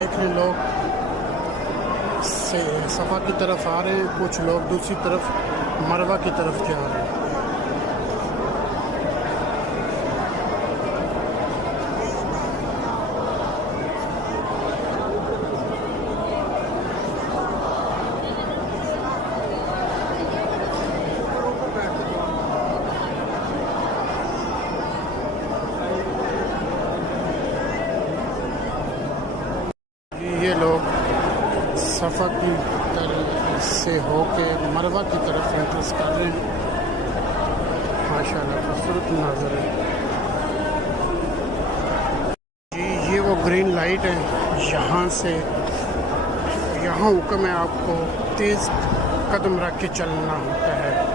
देखने लोग से सफ़ा की तरफ आ रहे हैं, कुछ लोग दूसरी तरफ मरवा की तरफ जा रहे हैं। ये लोग सफ़ा की तरफ से होके मरवा की तरफ एंट्रेंस कर रहे हैं। माशाल्लाह खूबसूरत नज़र है जी। ये वो ग्रीन लाइट है, यहाँ से यहाँ हुक्म है आपको तेज़ कदम रख के चलना होता है।